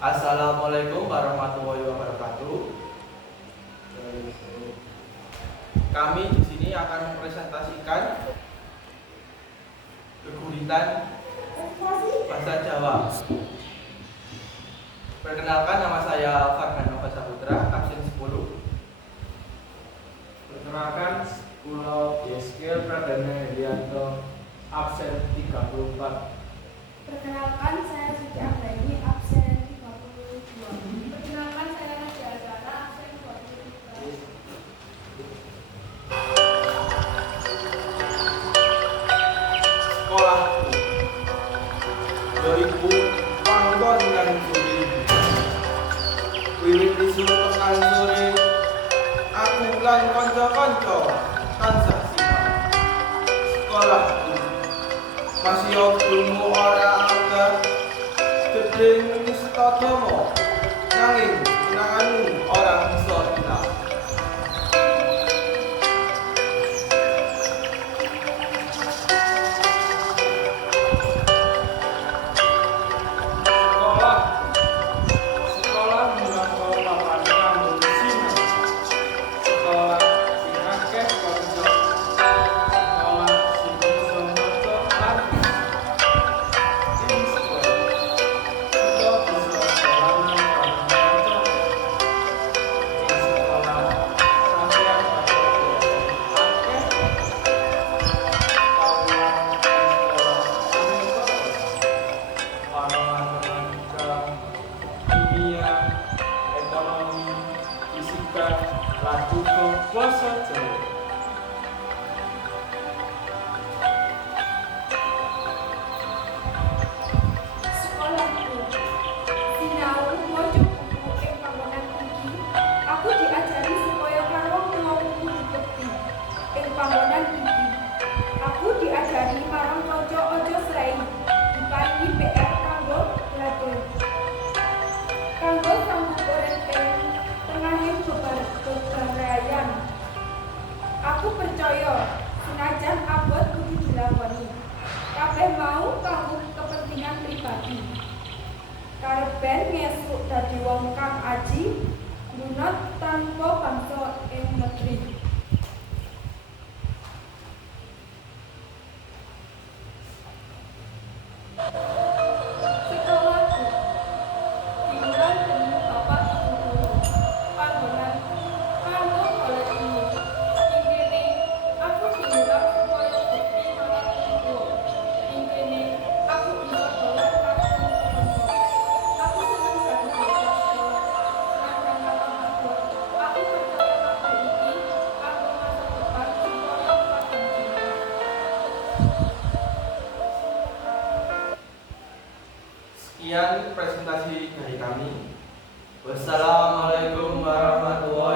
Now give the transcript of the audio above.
Assalamualaikum warahmatullahi wabarakatuh. Kami di sini akan mempresentasikan keguritan bahasa Jawa. Perkenalkan, nama saya Farhan Nova Saputra, absen 10. Perkenalkan, Pulau Yeskil Pradana Hedianto, absen 34. Perkenalkan, saya Siti Anggraini, absen 32. Perkenalkan, saya Nadia Azara, absen 22. Sekolahku yaiku panggon kang suri. Wiwit isuk tekan sore, aku lan kanca-kanca tansah sinau. Sekolahku masih ilmu ora agak gedeng istadama, nanging kenanganmu orang bisa hilang. Sekolah minangka papan kanggo sinau. Sekolah sing akeh kanca. Sekolah sing bisa maca lan ing sekolah kita bisa dolanan bareng kanca. Ing sekolah sampeyan bakal akeh kaulah ing sekolah matematika, kimia, ekonomi, fisika, lan uga basa Jawa. Sekolahku, sinau maca buku ing panggonan iki, aku diajari supaya karo mau buku bukti. Ing panggonan iki, aku diajari marang kanca aja srei, diparingi PR kanggo belajar. Kanggo sambut urip ing tengahing bebrayan. Aku percaya, senajan abot kudu dilakoni. Kabeh mau kanggo kepentingan pribadi. Karepen ngesuk dadi wong kang aji, lunat tanpa bangsa ing negeri. Sekolahku diulang demi bapak guru panggonan kanggo golek ilmu. Ing kene aku diulang supaya bukti marang guru. Ing kene aku bisa dolan karo kanca. Aku seneng banget belajar sekolah. Senajan kata abot, aku percaya kabeh iki kanggo masa depan supaya kadang jiwa. Sekian presentasi dari kami. Wassalamualaikum warahmatullahi